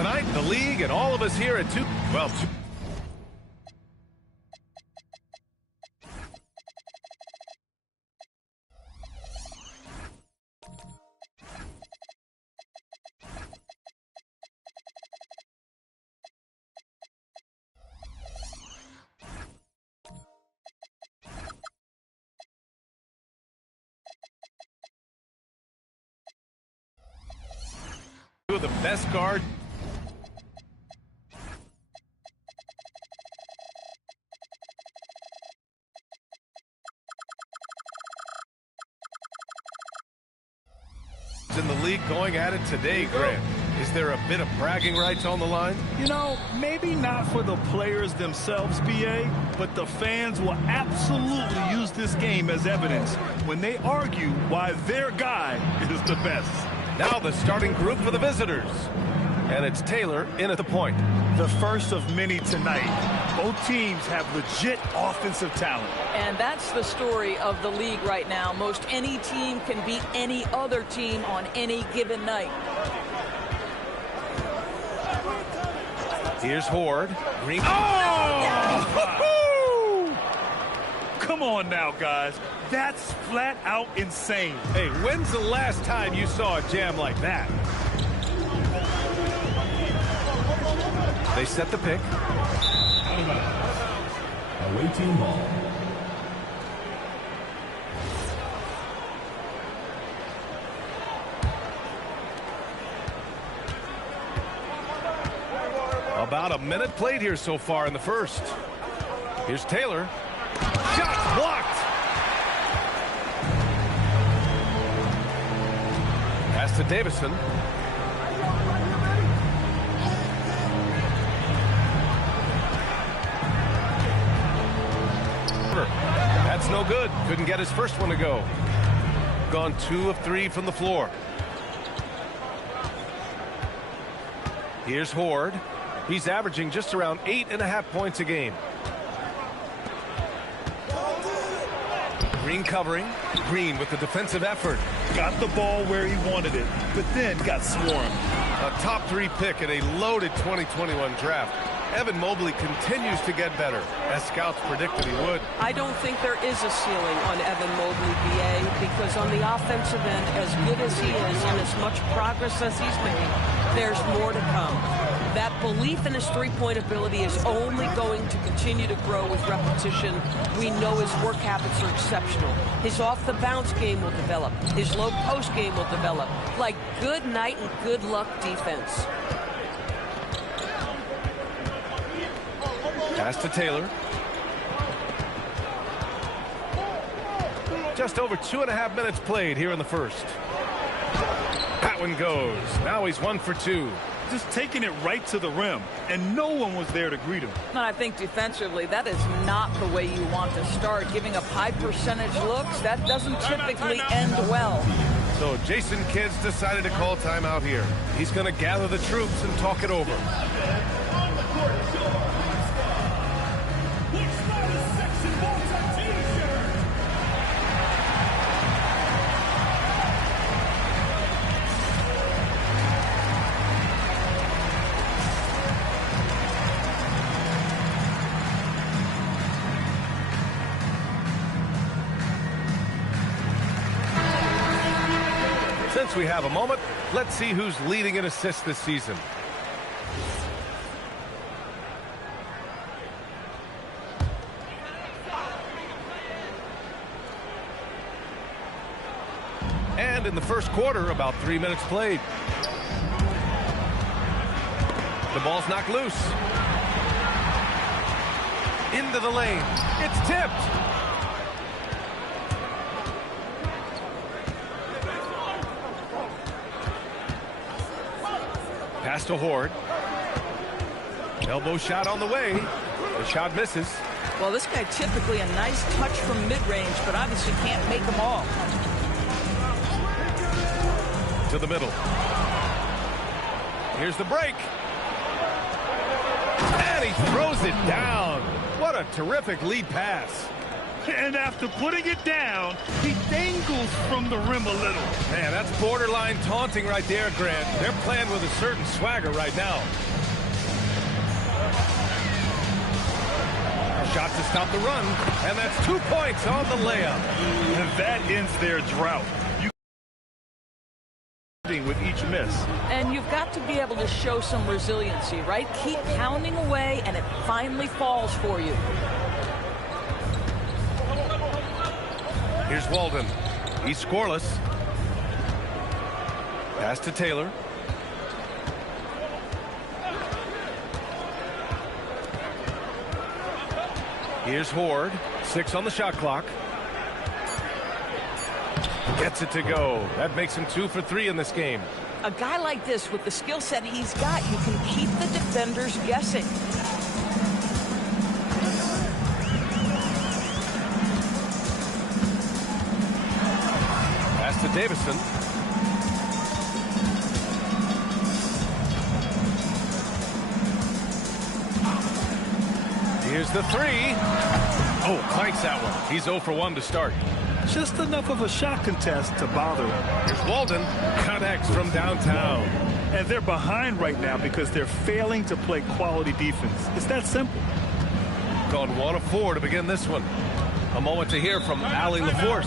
tonight, the league and all of us here at 2. Well, two of the best guards. In the league going at it today, Grant. Is there a bit of bragging rights on the line? You know, maybe not for the players themselves, BA, but the fans will absolutely use this game as evidence when they argue why their guy is the best. Now the starting group for the visitors. And it's Taylor in at the point. The first of many tonight. Both teams have legit offensive talent. And that's the story of the league right now. Most any team can beat any other team on any given night. Here's Horde. Green. Oh! Come on now, guys. That's flat out insane. Hey, when's the last time you saw a jam like that? They set the pick. Away team ball. About a minute played here so far in the first. Here's Taylor. Shot blocked. Pass to Davison. That's no good. Couldn't get his first one to go. Gone 2 of 3 from the floor. Here's Horde. He's averaging just around 8.5 points a game. Green covering. Green with the defensive effort. Got the ball where he wanted it, but then got swarmed. A top 3 pick in a loaded 2021 draft. Evan Mobley continues to get better, as scouts predicted he would. I don't think there is a ceiling on Evan Mobley, BA, because on the offensive end, as good as he is and as much progress as he's made, there's more to come. That belief in his three-point ability is only going to continue to grow with repetition. We know his work habits are exceptional. His off-the-bounce game will develop. His low-post game will develop. Like good night and good luck defense. Pass to Taylor. Just over 2.5 minutes played here in the first. That one goes. Now he's 1 for 2. Just taking it right to the rim, and no one was there to greet him. And I think defensively, that is not the way you want to start. Giving up high percentage looks, that doesn't typically end well. So Jason Kidd's decided to call timeout here. He's going to gather the troops and talk it over. Since we have a moment, let's see who's leading in assists this season. And in the first quarter, about 3 minutes played. The ball's knocked loose. Into the lane. It's tipped. Pass to Horde. Elbow shot on the way. The shot misses. Well, this guy typically a nice touch from mid-range, but obviously can't make them all. To the middle. Here's the break. And he throws it down. What a terrific lead pass. And after putting it down, he dangles from the rim a little. Man, that's borderline taunting right there, Grant. They're playing with a certain swagger right now. A shot to stop the run, and that's 2 points on the layup. And that ends their drought. With each miss. And you've got to be able to show some resiliency, right? Keep pounding away, and it finally falls for you. Here's Walden. He's scoreless. Pass to Taylor. Here's Horde. 6 on the shot clock. Gets it to go. That makes him 2 for 3 in this game. A guy like this, with the skill set he's got, you can keep the defenders guessing. Pass to Davison. Here's the 3. Oh, clanks that one. He's 0 for 1 to start. Just enough of a shot contest to bother him. Here's Walden. Connects from downtown. And they're behind right now because they're failing to play quality defense. It's that simple. Gone 1 of 4 to begin this one. A moment to hear from Allie LaForce.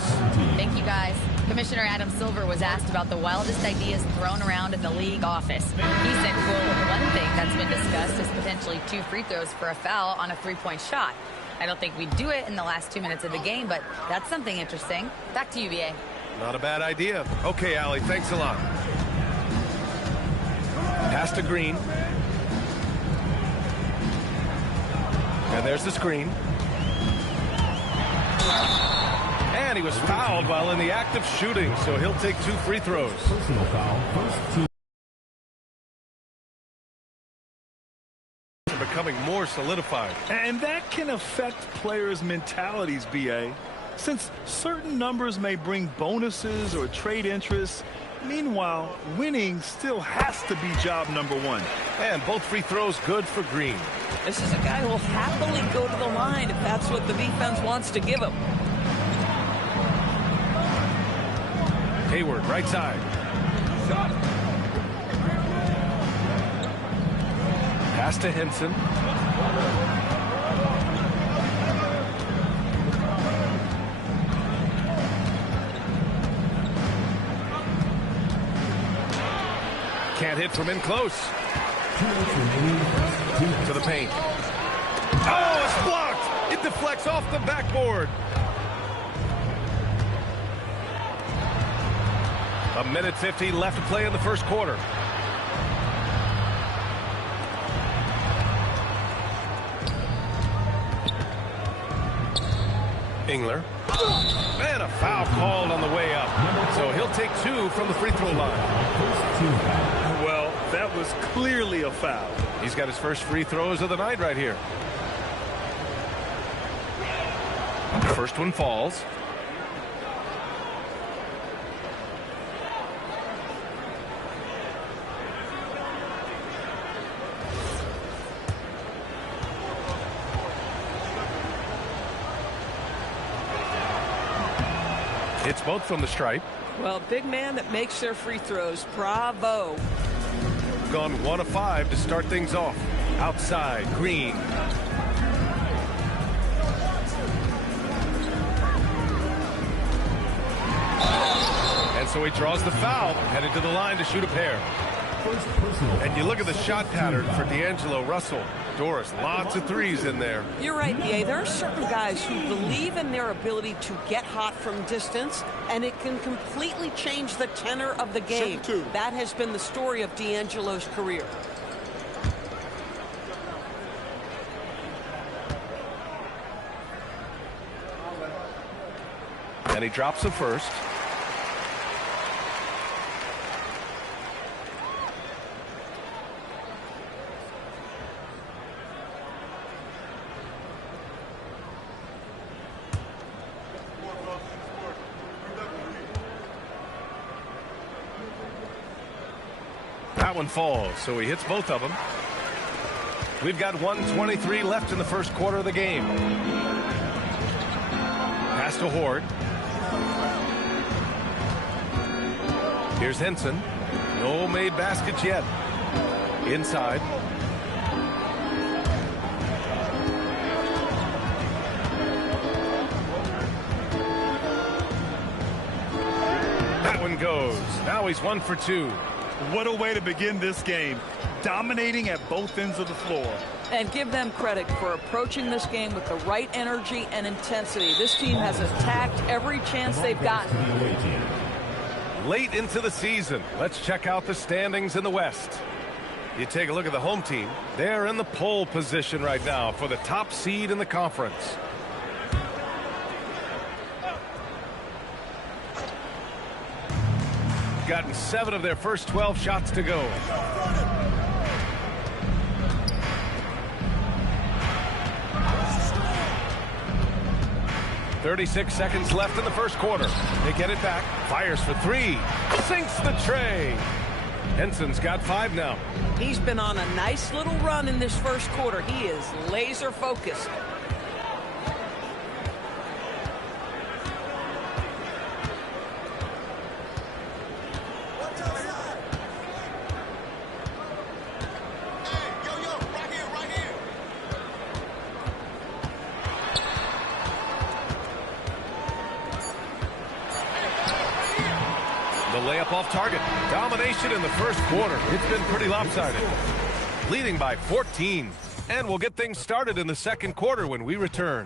Thank you, guys. Commissioner Adam Silver was asked about the wildest ideas thrown around in the league office. He said, quote, one thing that's been discussed is potentially 2 free throws for a foul on a 3-point shot. I don't think we'd do it in the last 2 minutes of the game, but that's something interesting. Back to you, BA. Not a bad idea. Okay, Allie, thanks a lot. Pass to Green. And there's the screen. And he was fouled while in the act of shooting, so he'll take 2 free throws. Personal foul, first team. Becoming more solidified. And that can affect players' mentalities, BA. Since certain numbers may bring bonuses or trade interests, meanwhile, winning still has to be job number 1. And both free throws good for Green. This is a guy who will happily go to the line if that's what the defense wants to give him. Hayward, right side. Pass to Henson. Can't hit from in close. To the paint. Oh, it's blocked! It deflects off the backboard. A minute 50 left to play in the first quarter. Engler. And a foul called on the way up. So he'll take 2 from the free throw line. Well, that was clearly a foul. He's got his first free throws of the night right here. First one falls. It's both from the stripe. Well, big man that makes their free throws. Bravo. Gone 1 of 5 to start things off. Outside, Green. And so he draws the foul, headed to the line to shoot a pair. And you look at the shot pattern for D'Angelo Russell. Doris, lots of threes in there. You're right, BA. There are certain guys who believe in their ability to get hot from distance, and it can completely change the tenor of the game. That has been the story of D'Angelo's career. And he drops the first. That one falls, so he hits both of them. We've got 1:23 left in the first quarter of the game. to Horde. Here's Henson. No made baskets yet. Inside. That one goes. Now he's 1 for 2. What a way to begin this game. Dominating at both ends of the floor. And give them credit for approaching this game with the right energy and intensity. This team has attacked every chance they've gotten. Late into the season, let's check out the standings in the West. You take a look at the home team. They're in the pole position right now for the top seed in the conference. Gotten 7 of their first 12 shots to go. .36 seconds left in the first quarter. They get it back. Fires for 3. Sinks the tray. Henson's got 5 now. He's been on a nice little run in this first quarter. He is laser focused. Off target. Domination in the first quarter. It's been pretty lopsided. Leading by 14. And we'll get things started in the second quarter when we return.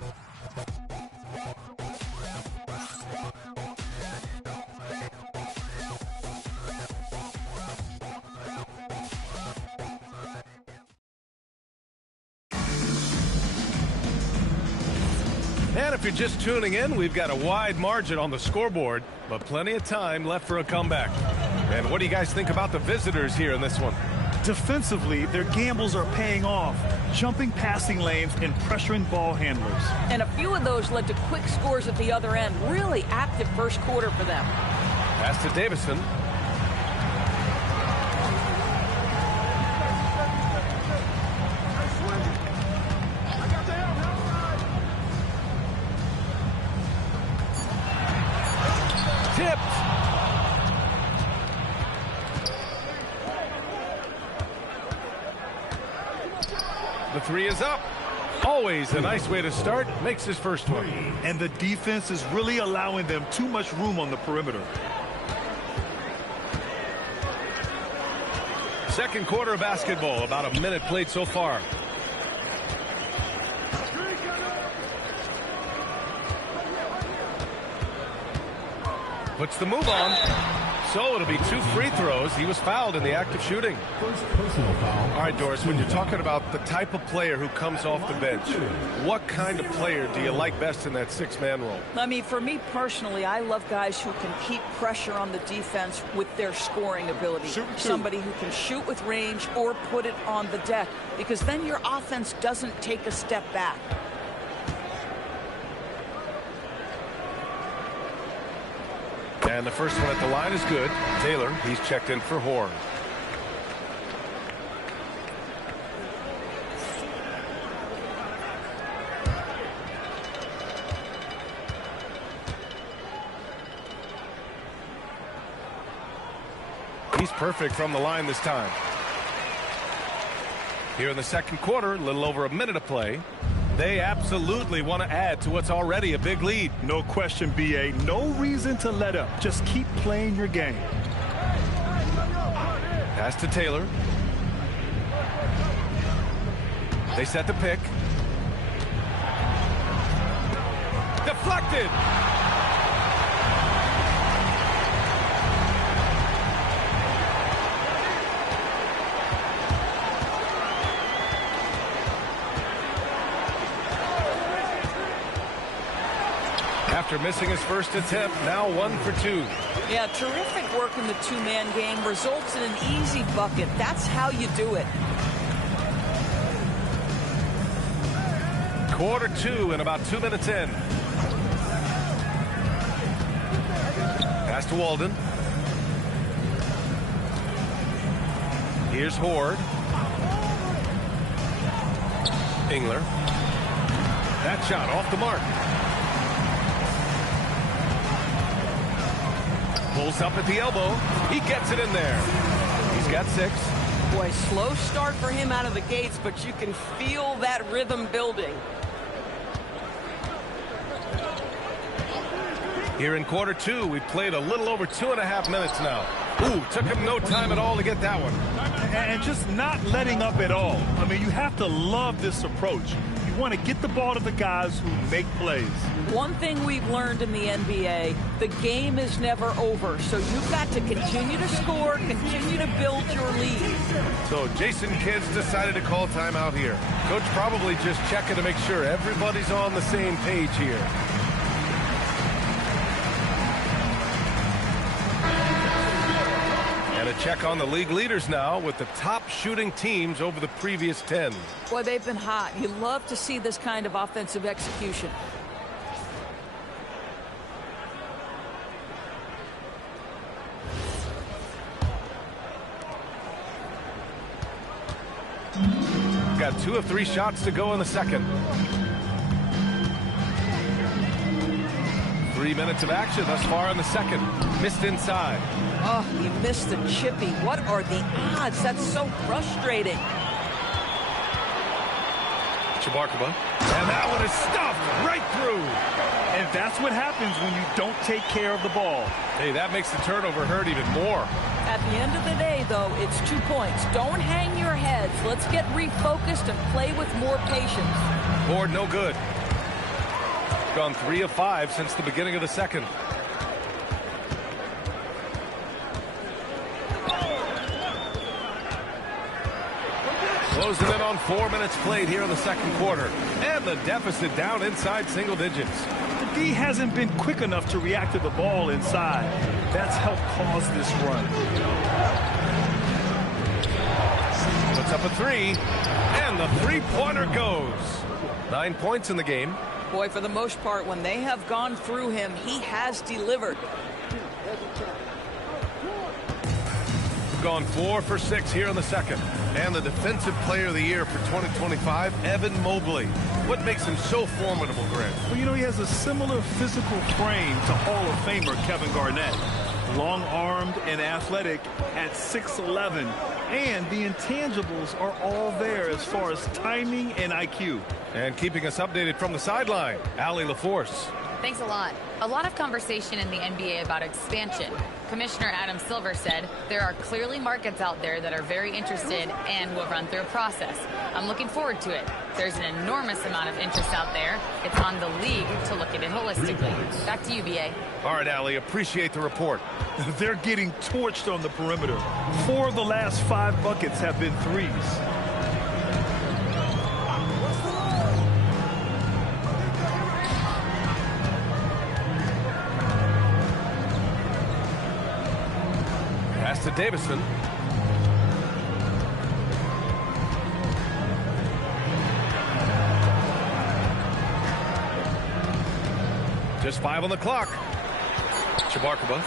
And if you're just tuning in, we've got a wide margin on the scoreboard, but plenty of time left for a comeback. And what do you guys think about the visitors here in this one? Defensively, their gambles are paying off, jumping passing lanes and pressuring ball handlers. And a few of those led to quick scores at the other end. Really active first quarter for them. Pass to Davison. The 3 is up. Always a nice way to start. Makes his first one. And the defense is really allowing them too much room on the perimeter. Second quarter of basketball. About a minute played so far. Puts the move on. So it'll be 2 free throws. He was fouled in the act of shooting. First personal foul. All right, Doris, when you're talking about the type of player who comes off the bench, what kind of player do you like best in that 6-man role? I mean, for me personally, I love guys who can keep pressure on the defense with their scoring ability. Somebody who can shoot with range or put it on the deck, because then your offense doesn't take a step back. And the first one at the line is good. Taylor, he's checked in for Horn. He's perfect from the line this time. Here in the second quarter, a little over a minute of play. They absolutely want to add to what's already a big lead. No question, B.A. No reason to let up. Just keep playing your game. Pass to Taylor. They set the pick. Deflected. After missing his first attempt, now 1 for 2. Yeah, terrific work in the 2-man game results in an easy bucket. That's how you do it. Quarter 2 and about 2 minutes in. Pass to Walden. Here's Horde. Engler. That shot off the mark. Pulls up at the elbow. He gets it in there. He's got 6. Boy, slow start for him out of the gates, but you can feel that rhythm building. Here in quarter 2, we've played a little over 2.5 minutes now. Ooh, took him no time at all to get that one. And just not letting up at all. I mean, you have to love this approach. You want to get the ball to the guys who make plays. One thing we've learned in the NBA, the game is never over. So you've got to continue to score, continue to build your lead. So Jason Kidd's decided to call timeout here. Coach probably just checking to make sure everybody's on the same page here. And a check on the league leaders now with the top shooting teams over the previous 10. Boy, they've been hot. You love to see this kind of offensive execution. Got 2 of 3 shots to go in the second. 3 minutes of action thus far in the second. Missed inside. Oh, he missed the chippy. What are the odds? That's so frustrating. Chabarkaba. And that one is stuffed right through. And that's what happens when you don't take care of the ball. Hey, that makes the turnover hurt even more. At the end of the day, though, it's 2 points. Don't hang your heads. Let's get refocused and play with more patience. Board no good. Gone 3 of 5 since the beginning of the second. Closing in on 4 minutes played here in the second quarter. And the deficit down inside single digits. The D hasn't been quick enough to react to the ball inside. That's helped cause this run. Puts up a 3. And the three-pointer goes. 9 points in the game. Boy, for the most part, when they have gone through him, he has delivered. Gone 4 for 6 here in the second. And the Defensive Player of the Year for 2025, Evan Mobley. What makes him so formidable, Grant? Well, you know, he has a similar physical frame to Hall of Famer Kevin Garnett. Long-armed and athletic at 6'11". And the intangibles are all there as far as timing and IQ. And keeping us updated from the sideline, Allie LaForce. Thanks a lot. A lot of conversation in the NBA about expansion. Commissioner Adam Silver said there are clearly markets out there that are very interested and will run through a process. I'm looking forward to it. There's an enormous amount of interest out there. It's on the league to look at it holistically. Back to you, BA. All right, Allie, appreciate the report. They're getting torched on the perimeter. 4 of the last 5 buckets have been threes. Pass to Davison. Just 5 on the clock. Chabarkaba.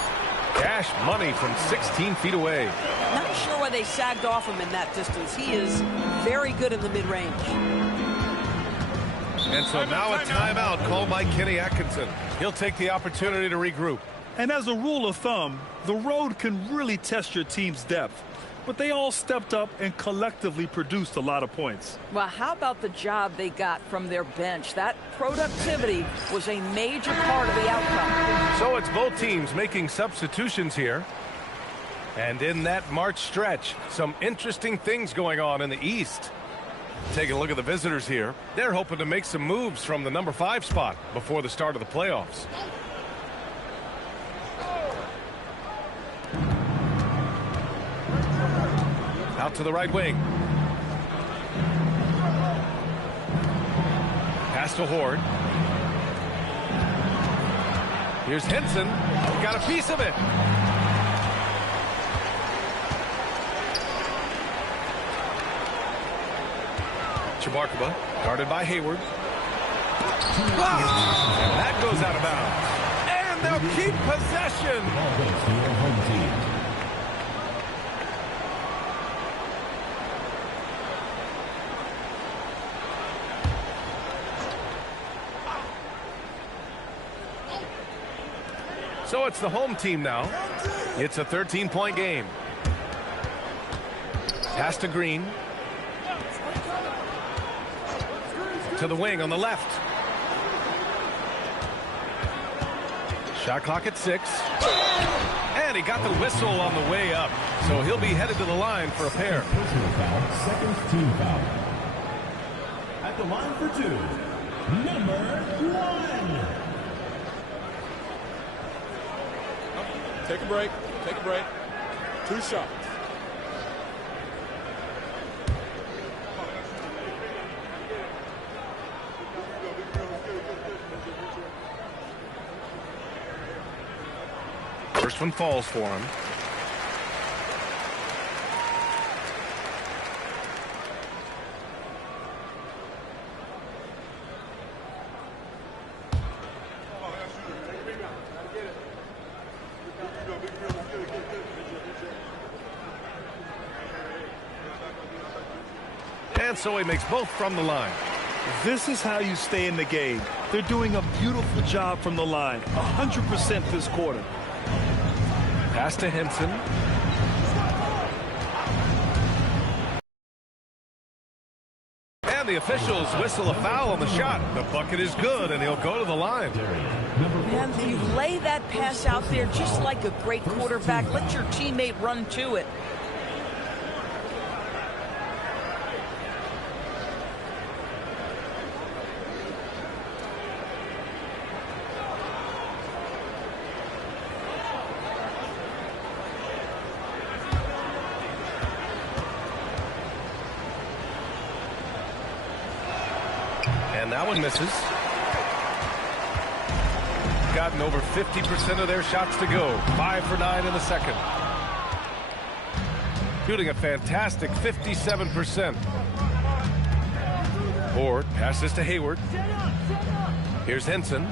Cash money from 16 feet away. Not sure why they sagged off him in that distance. He is very good in the mid-range. And so now a timeout called by Kenny Atkinson. He'll take the opportunity to regroup. And as a rule of thumb, the road can really test your team's depth. But they all stepped up and collectively produced a lot of points. Well, how about the job they got from their bench? That productivity was a major part of the outcome. So it's both teams making substitutions here. And in that March stretch, some interesting things going on in the East. Taking a look at the visitors here. They're hoping to make some moves from the number 5 spot before the start of the playoffs. Out to the right wing. Pass to Horde. Here's Henson. Got a piece of it. Chabarkaba, guarded by Hayward. And that goes out of bounds. And they'll keep possession. Home team. So it's the home team now. It's a 13-point game. Pass to Green. To the wing on the left. Shot clock at 6. And he got the whistle on the way up. So he'll be headed to the line for a pair. Personal foul, second team foul. At the line for 2, number 1. Take a break. Take a break. 2 shots. First one falls for him. And so he makes both from the line. This is how you stay in the game. They're doing a beautiful job from the line. 100% this quarter. Pass to Henson. And the officials whistle a foul on the shot. The bucket is good, and he'll go to the line. And you lay that pass out there just like a great quarterback. Let your teammate run to it. And that one misses. Gotten over 50% of their shots to go. 5 for 9 in the second. Shooting a fantastic 57%. Ford passes to Hayward. Here's Henson.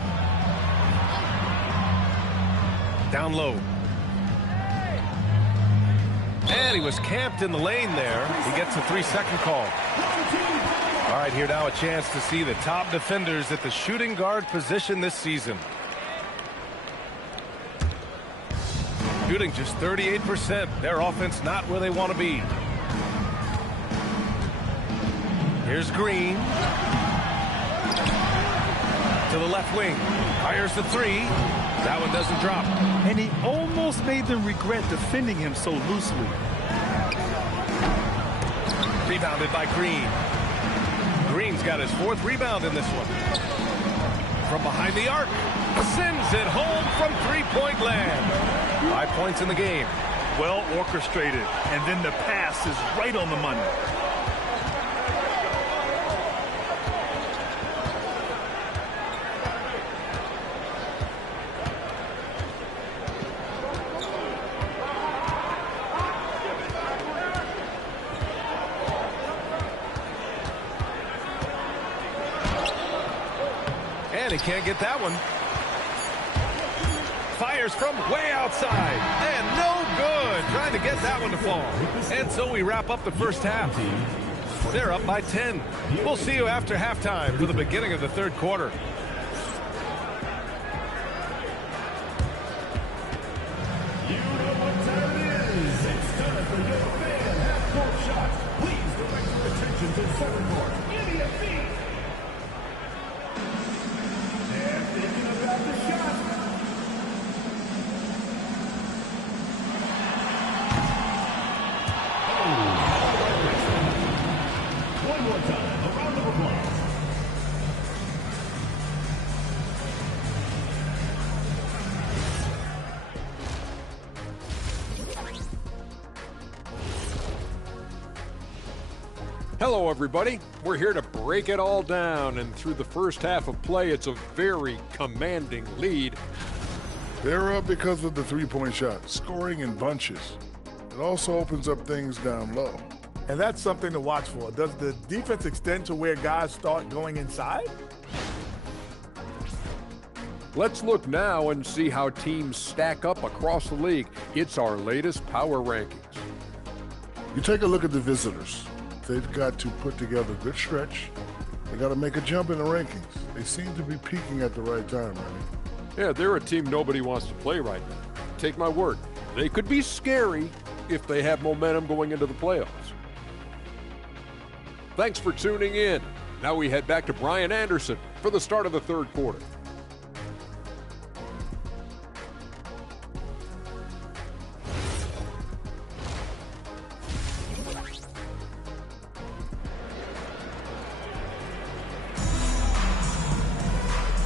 Down low. And he was camped in the lane there. He gets a 3-second call. All right, here now a chance to see the top defenders at the shooting guard position this season. Shooting just 38%. Their offense not where they want to be. Here's Green. To the left wing. Fires the 3. That one doesn't drop. And he almost made them regret defending him so loosely. Rebounded by Green. Green's got his 4th rebound in this one. From behind the arc. Sends it home from 3-point land. 5 points in the game. Well orchestrated. And then the pass is right on the money. And he can't get that one. Fires from way outside. And no good. Trying to get that one to fall. And so we wrap up the first half. They're up by 10. We'll see you after halftime for the beginning of the third quarter. You know what time it is. It's time for your fan half-court shots. Please direct your attention to center court. Give me a beat. They're thinking about the shot. One more time. A round of applause. Hello, everybody. We're here to break it all down, and through the first half of play, it's a very commanding lead. They're up because of the three-point shot, scoring in bunches. It also opens up things down low. And that's something to watch for. Does the defense extend to where guys start going inside? Let's look now and see how teams stack up across the league. It's our latest power rankings. You take a look at the visitors. They've got to put together a good stretch. They got to make a jump in the rankings. They seem to be peaking at the right time, Randy. Yeah, they're a team nobody wants to play right now. Take my word, they could be scary if they have momentum going into the playoffs. Thanks for tuning in. Now we head back to Brian Anderson for the start of the third quarter.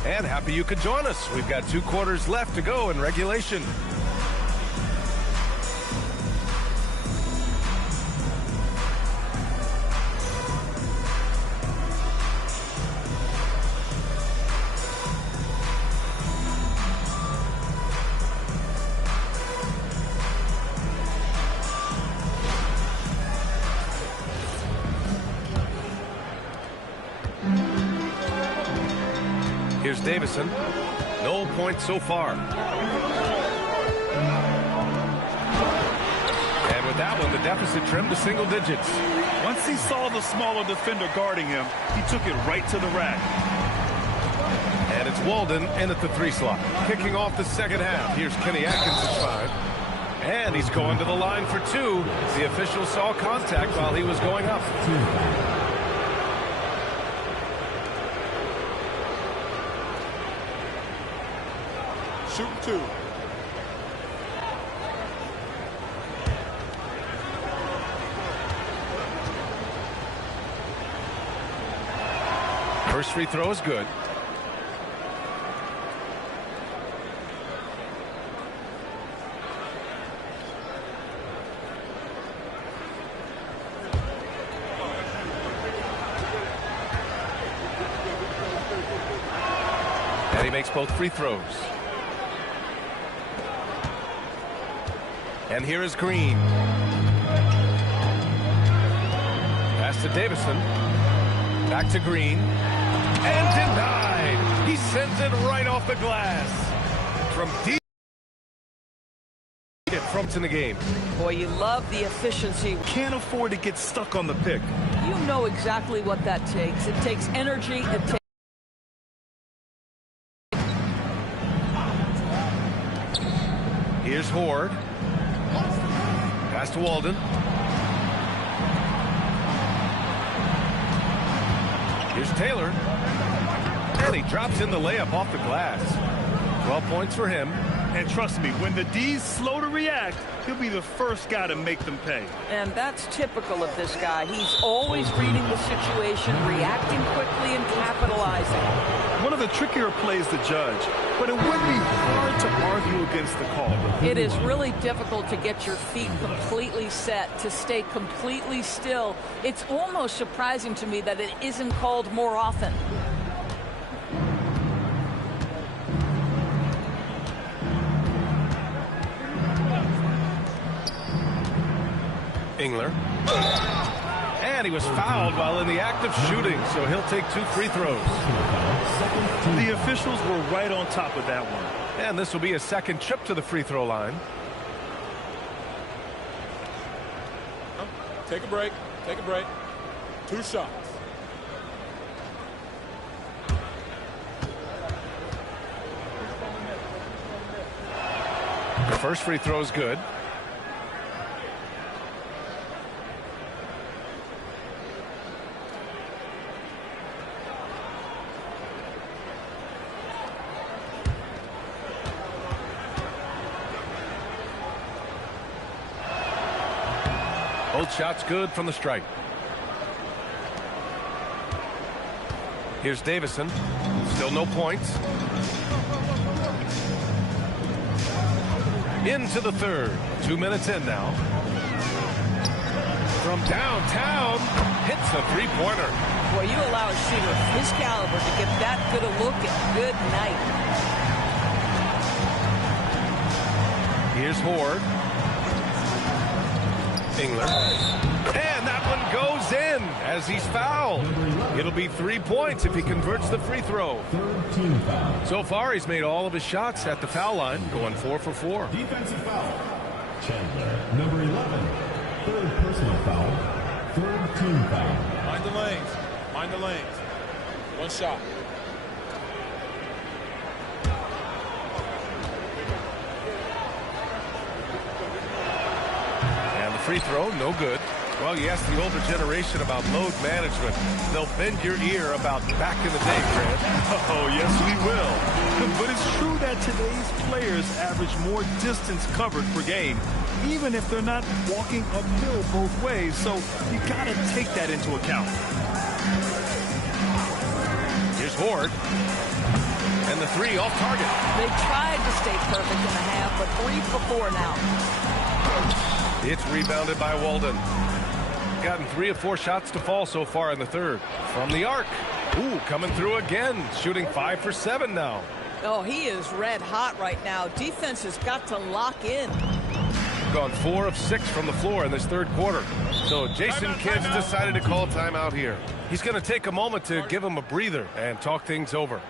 And happy you could join us. We've got 2 quarters left to go in regulation. Here's Davison. No points so far. And with that one, the deficit trimmed to single digits. Once he saw the smaller defender guarding him, he took it right to the rack. And it's Walden in at the 3 slot. Kicking off the second half. Here's Kenny Atkins at 5. And he's going to the line for 2. The official saw contact while he was going up. Shooting 2. First free throw is good. And he makes both free throws. And here is Green. Pass to Davison. Back to Green. And denied. He sends it right off the glass. From deep. Frumps in the game. Boy, you love the efficiency. Can't afford to get stuck on the pick. You know exactly what that takes. It takes energy. It takes. Here's Horde. Pass to Walden. Here's Taylor. And he drops in the layup off the glass. 12 points for him. And trust me, when the D's slow to react, he'll be the first guy to make them pay. And that's typical of this guy. He's always reading the situation, reacting quickly, and capitalizing. One of the trickier plays to judge, but it would be hard to argue against the call. It is really difficult to get your feet completely set, to stay completely still. It's almost surprising to me that it isn't called more often. Engler. And he was fouled while in the act of shooting, so he'll take 2 free throws. The officials were right on top of that one. And this will be a second trip to the free throw line. Take a break. Take a break. 2 shots. The first free throw is good. Both shots good from the stripe. Here's Davison. Still no points. Into the third. 2 minutes in now. From downtown, hits a 3-pointer. Boy, you allow a shooter of his caliber to get that good a look at good night. Here's Horde. Engler. And that one goes in as he's fouled. It'll be 3 points if he converts the free throw. So far, he's made all of his shots at the foul line, going 4 for 4. Defensive foul. Chandler, number 11. 3rd personal foul. 3rd team foul. Mind the lanes. Mind the lanes. 1 shot. free throw, no good. Well, you ask the older generation about load management. They'll bend your ear about back in the day, Fred. Oh, yes, we will. But it's true that today's players average more distance covered per game, even if they're not walking uphill both ways. So you got to take that into account. Here's Ward. And the three off target. They tried to stay perfect in the half, but 3 for 4 now. It's rebounded by Walden. Gotten 3 of 4 shots to fall so far in the third. From the arc. Ooh, coming through again. Shooting 5 for 7 now. Oh, he is red hot right now. Defense has got to lock in. Gone 4 of 6 from the floor in this third quarter. So Jason Kidd's decided to call timeout here. He's going to take a moment to give him a breather and talk things over.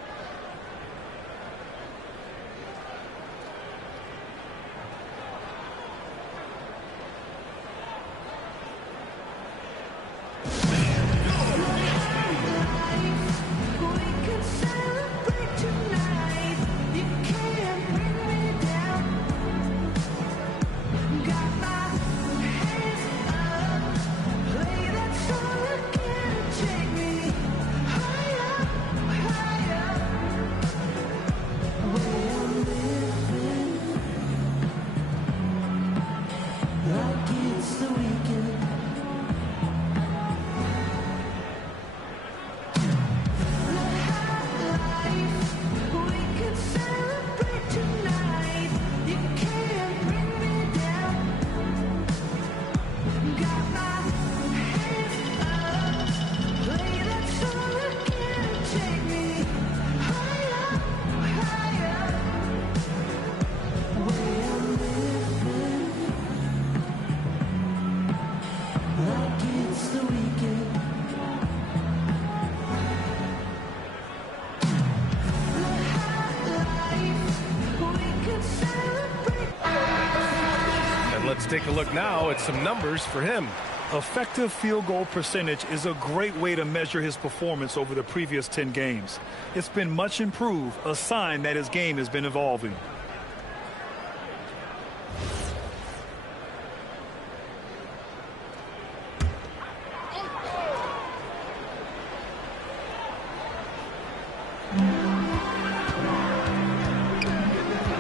Let's take a look now at some numbers for him. Effective field goal percentage is a great way to measure his performance over the previous 10 games. It's been much improved, a sign that his game has been evolving.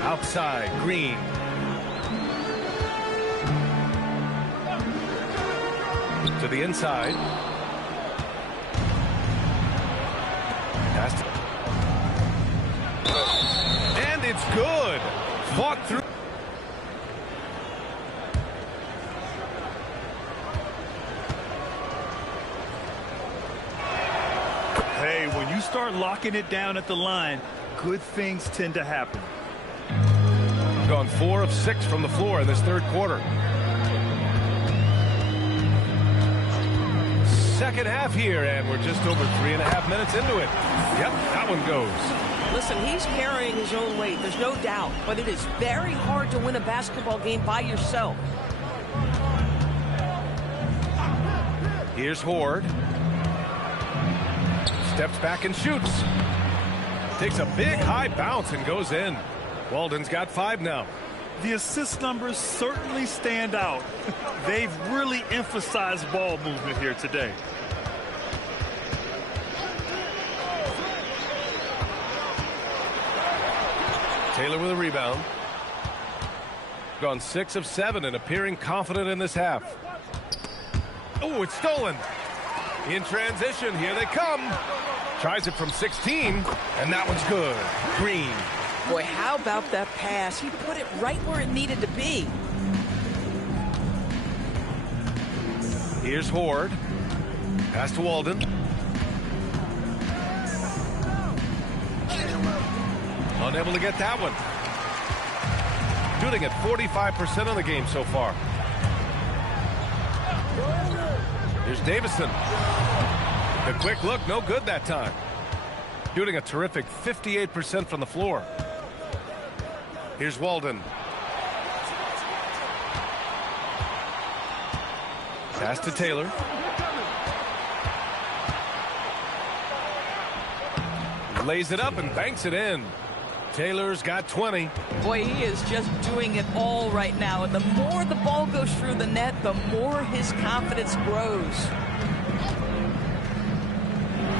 Outside, Green. To the inside. And it's good. Fought through. Hey, when you start locking it down at the line, good things tend to happen. Gone 4 of 6 from the floor in this third quarter. Second half here, and we're just over 3.5 minutes into it. Yep, that one goes. Listen, he's carrying his own weight, there's no doubt, but it is very hard to win a basketball game by yourself. Here's Horde. Steps back and shoots. Takes a big high bounce and goes in. Walden's got 5 now. The assist numbers certainly stand out. They've really emphasized ball movement here today. Taylor with a rebound. Gone 6 of 7 and appearing confident in this half. Oh, it's stolen. In transition, here they come. Tries it from 16, and that one's good. Green. Boy, how about that pass? He put it right where it needed to be. Here's Horde. Pass to Walden. Unable to get that one. Shooting at 45% of the game so far. Here's Davison. The quick look, no good that time. Shooting a terrific 58% from the floor. Here's Walden. Pass to Taylor. Lays it up and banks it in. Taylor's got 20. Boy, he is just doing it all right now. And the more the ball goes through the net, the more his confidence grows.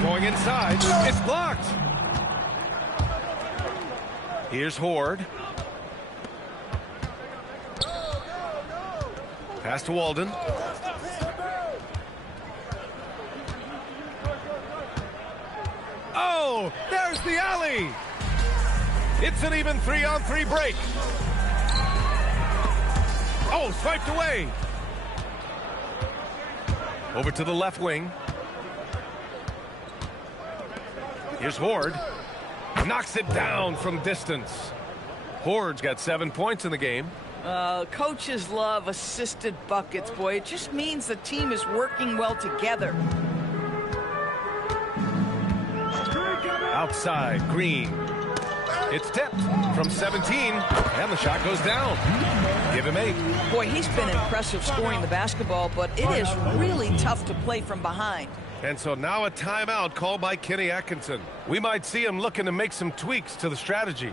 Going inside. It's blocked. Here's Horde. Pass to Walden. Oh, there's the alley. It's an even 3-on-3 break. Oh, swiped away. Over to the left wing. Here's Horde. Knocks it down from distance. Horde's got 7 points in the game. Coaches love assisted buckets, boy. It just means the team is working well together. Outside, Green. It's tipped from 17, and the shot goes down. Give him 8. Boy, he's been impressive scoring the basketball, but it is really tough to play from behind. And so now a timeout called by Kenny Atkinson. We might see him looking to make some tweaks to the strategy.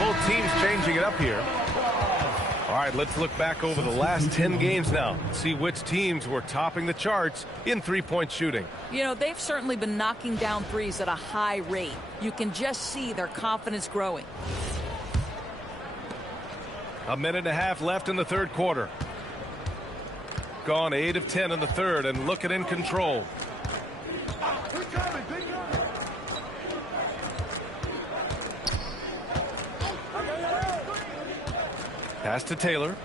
Both teams changing it up here. All right, let's look back over the last 10 games now. See which teams were topping the charts in three-point shooting. You know, they've certainly been knocking down threes at a high rate. You can just see their confidence growing. A minute and a half left in the third quarter. Gone 8 of 10 in the third and looking in control. Pass to Taylor.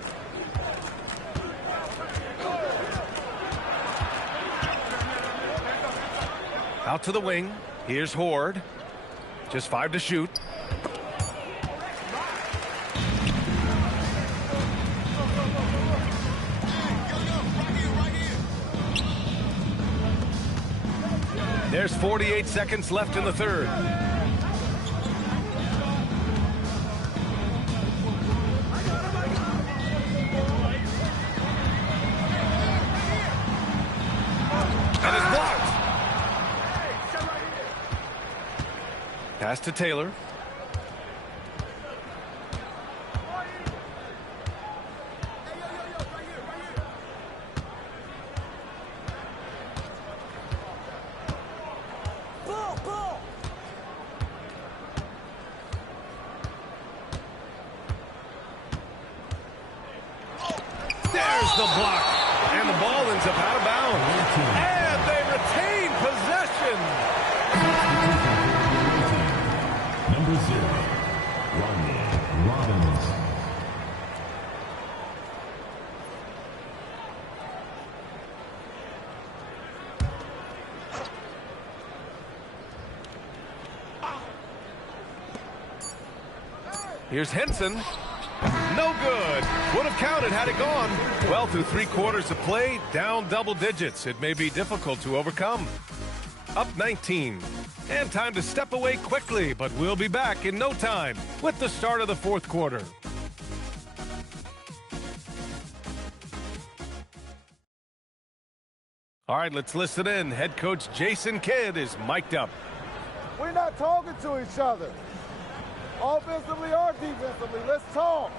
Out to the wing. Here's Horde. Just 5 to shoot. There's 48 seconds left in the third. And it's blocked. Pass to Taylor. There's the block, and the ball ends up out of bounds. And they retain possession. Number 0, Rodney Robbins. Here's Henson. No good. Would have counted had it gone. Well, through 3 quarters of play, down double digits. It may be difficult to overcome. Up 19. And time to step away quickly, but we'll be back in no time with the start of the fourth quarter. All right, let's listen in. Head coach Jason Kidd is mic'd up. We're not talking to each other. Offensively or defensively, let's talk.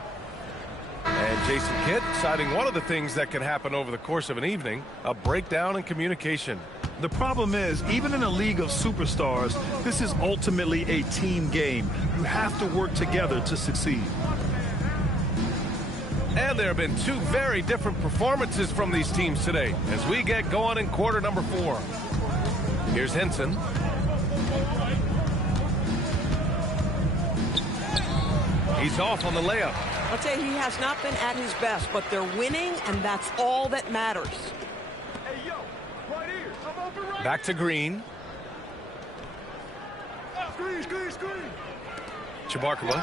And Jason Kidd citing one of the things that can happen over the course of an evening, a breakdown in communication. The problem is, even in a league of superstars, this is ultimately a team game. You have to work together to succeed. And there have been two very different performances from these teams today as we get going in quarter number 4. Here's Henson. He's off on the layup. I'll tell you, he has not been at his best, but they're winning, and that's all that matters. Hey, yo, right here. I'm open right. Back to Green. Screen. Chabarkova.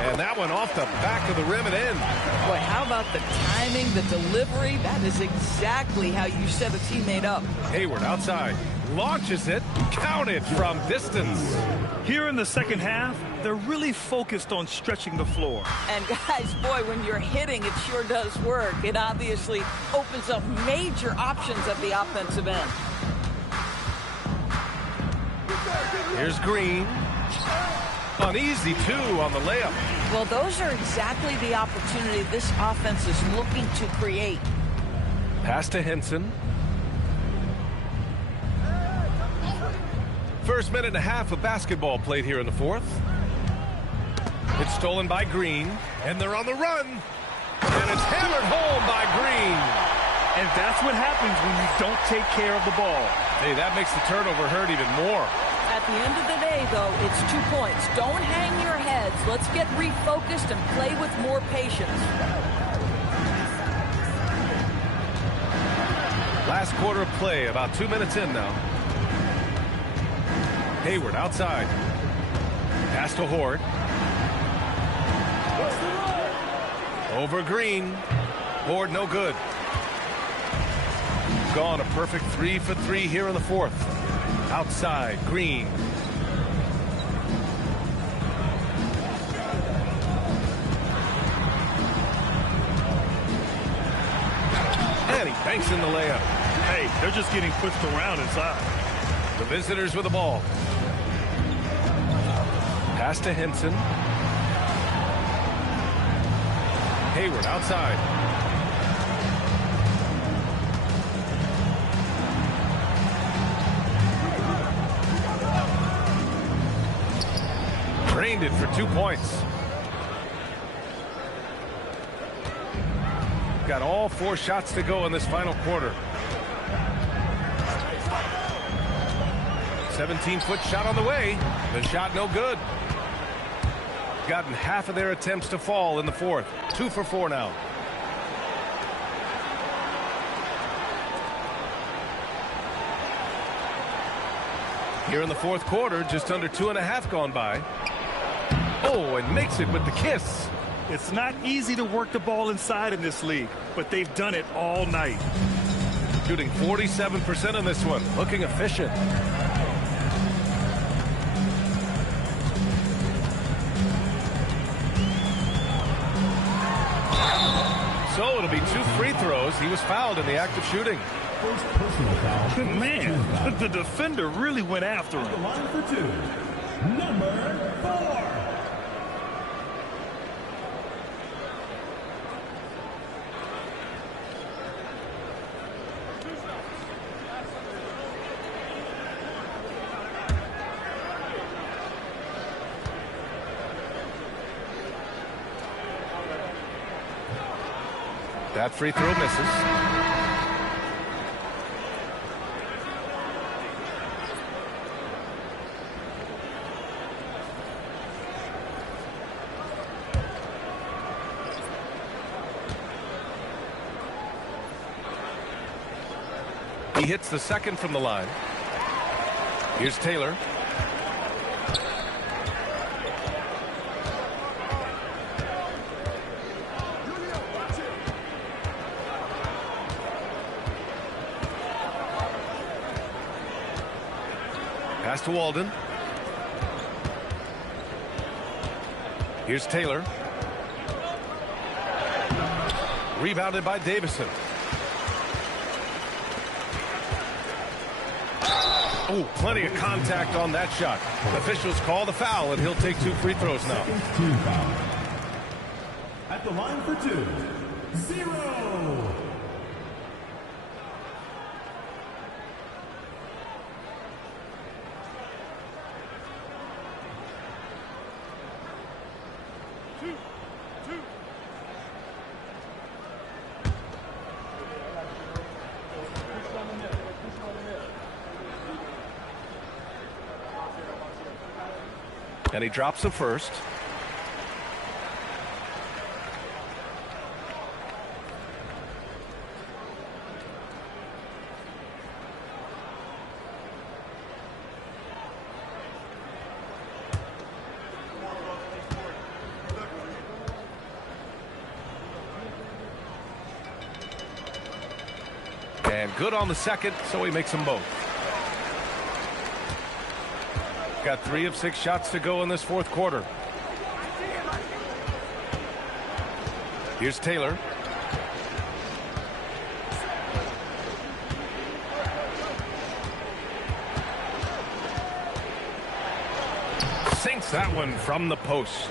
And that one off the back of the rim and in. Boy, how about the timing, the delivery? That is exactly how you set a teammate up. Hayward outside. Launches it. Counted from distance. Here in the second half, they're really focused on stretching the floor. And guys, boy, when you're hitting, it sure does work. It obviously opens up major options at the offensive end. Here's Green. An easy 2 on the layup. Well, those are exactly the opportunity this offense is looking to create. Pass to Henson. First minute and a half of basketball played here in the 4th. It's stolen by Green, and they're on the run. And it's hammered home by Green. And that's what happens when you don't take care of the ball. Hey, that makes the turnover hurt even more. At the end of the day, though, it's 2 points. Don't hang your heads. Let's get refocused and play with more patience. Last quarter of play, about 2 minutes in now. Hayward outside. Pass to Horde. Over Green. Horde no good. Gone a perfect 3 for 3 here in the 4th. Outside, Green. And he banks in the layup. Hey, they're just getting pushed around inside. The visitors with the ball. Pass to Henson. Hayward outside. Drained it for 2 points. Got all 4 shots to go in this final quarter. 17-foot shot on the way. The shot no good. Gotten half of their attempts to fall in the 4th. 2 for 4 now. Here in the 4th quarter, just under 2.5 gone by. Oh, and makes it with the kiss. It's not easy to work the ball inside in this league, but they've done it all night. Shooting 47% in this one. Looking efficient. So it'll be 2 free throws. He was fouled in the act of shooting. First personal foul. Man, the defender really went after The him. line for 2. Number 4. That free throw misses. He hits the second from the line. Here's Taylor. Pass to Walden. Here's Taylor. Rebounded by Davison. Oh, plenty of contact on that shot. Officials call the foul, and he'll take 2 free throws now. Team foul. At At the line for 2, 0. And he drops the first. And good on the second, so he makes them both. Got 3 of 6 shots to go in this fourth quarter. Here's Taylor. Sinks that one from the post.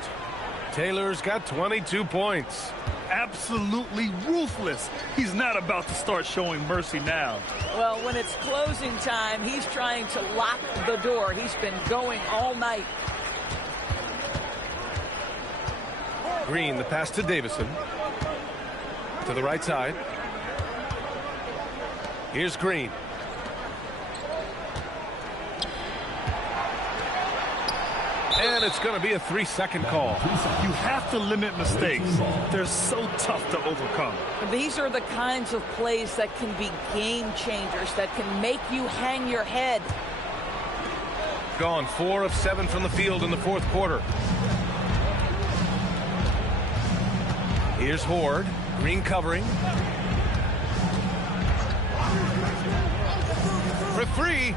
Taylor's got 22 points. Absolutely ruthless. He's not about to start showing mercy now. Well, when it's closing time, he's trying to lock the door. He's been going all night. Green, the pass to Davison. To the right side. Here's Green. And it's going to be a 3-second call. You have to limit mistakes. They're so tough to overcome. These are the kinds of plays that can be game changers, that can make you hang your head. Gone 4 of 7 from the field in the fourth quarter. Here's Horde. Green covering. For 3.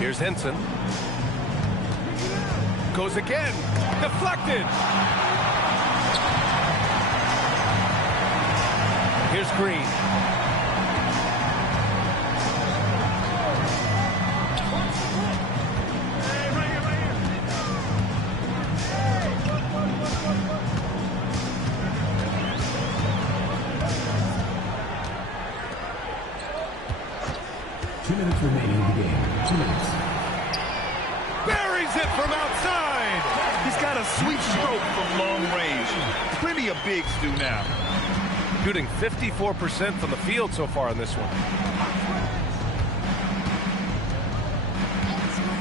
Here's Henson. Goes again. Deflected. Here's Green. Minutes remaining in the game. 2 minutes. Buries it from outside. He's got a sweet stroke from long range. Plenty of bigs do now. Shooting 54% from the field so far in this one.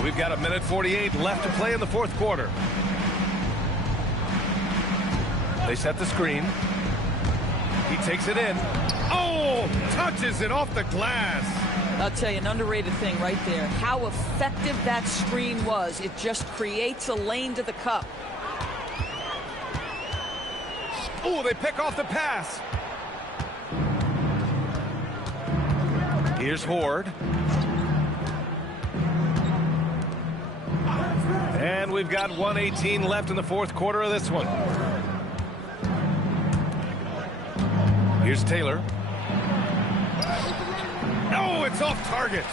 We've got 1:48 left to play in the fourth quarter. They set the screen. He takes it in. Oh, touches it off the glass. I'll tell you, an underrated thing right there. How effective that screen was. It just creates a lane to the cup. Oh, they pick off the pass. Here's Horde. And we've got 1:18 left in the fourth quarter of this one. Here's Taylor. Oh, it's off target.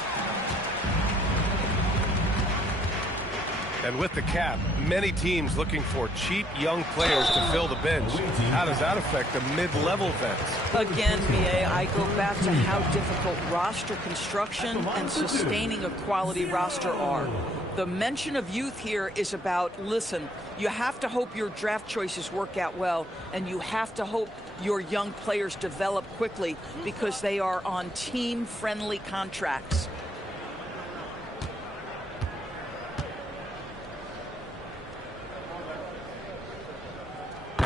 And with the cap, many teams looking for cheap young players to fill the bench. How does that affect the mid-level vets? Again, BA, I go back to how difficult roster construction and sustaining a quality roster are. The mention of youth here is about, listen, you have to hope your draft choices work out well, and you have to hope your young players develop quickly because they are on team-friendly contracts.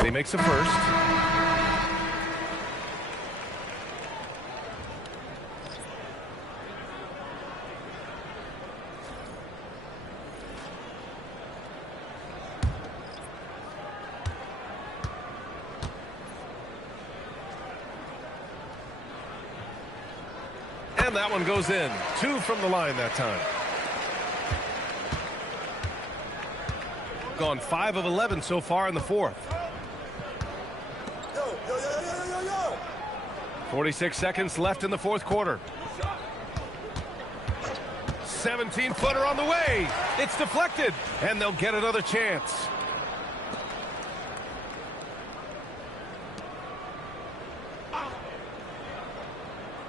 He makes the first. And that one goes in. 2 from the line that time. Gone 5 of 11 so far in the fourth. 46 seconds left in the fourth quarter. 17-footer on the way. It's deflected, and they'll get another chance.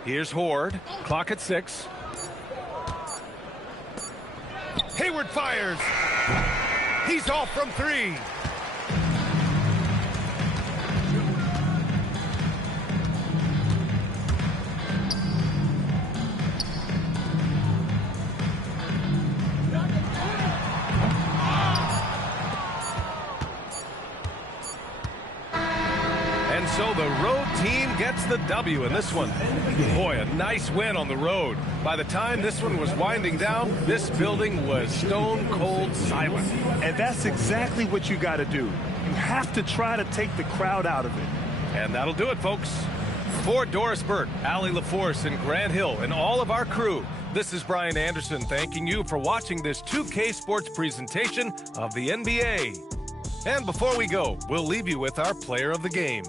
Here's Horde. Clock at 6. Hayward fires. He's off from 3. And so the road team gets the W in this one. Boy, a nice win on the road. By the time this one was winding down, this building was stone cold silent. And that's exactly what you got to do. You have to try to take the crowd out of it. And that'll do it, folks. For Doris Burke, Allie LaForce, and Grant Hill, and all of our crew, this is Brian Anderson thanking you for watching this 2K Sports presentation of the NBA. And before we go, we'll leave you with our player of the game.